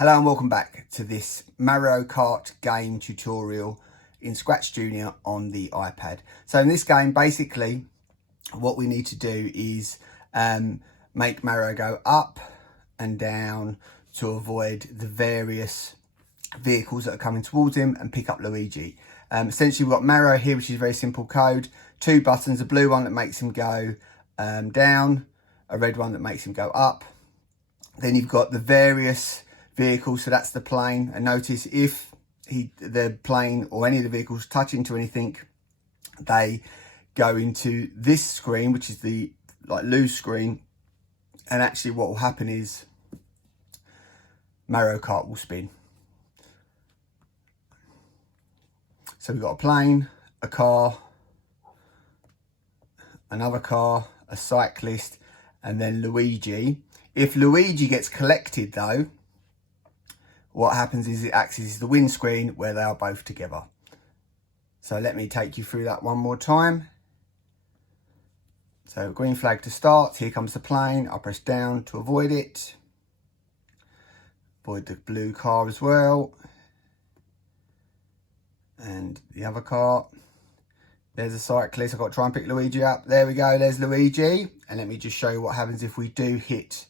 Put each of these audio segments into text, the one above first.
Hello and welcome back to this Mario Kart Game tutorial in ScratchJr on the iPad. So in this game, basically, what we need to do is make Mario go up and down to avoid the various vehicles that are coming towards him and pick up Luigi. Essentially, we've got Mario here, which is very simple code. Two buttons, a blue one that makes him go down, a red one that makes him go up. Then you've got the various vehicles, so that's the plane, and notice if the plane or any of the vehicles touch into anything, they go into this screen, which is the lose screen, and actually what will happen is Mario Kart will spin. So we've got a plane, a car, another car, a cyclist, and then Luigi. If Luigi gets collected though, what happens is it acts as the windscreen where they are both together. So let me take you through that one more time. So green flag to start, here comes the plane, I'll press down to avoid it. Avoid the blue car as well. And the other car. There's a cyclist, I've got to try and pick Luigi up. There we go, there's Luigi. And let me just show you what happens if we do hit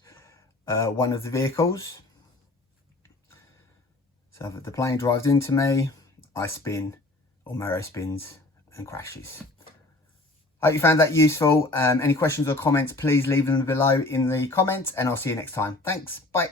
one of the vehicles. So if the plane drives into me, I spin, or Mario spins and crashes. I hope you found that useful. Any questions or comments, please leave them below in the comments, and I'll see you next time. Thanks, bye.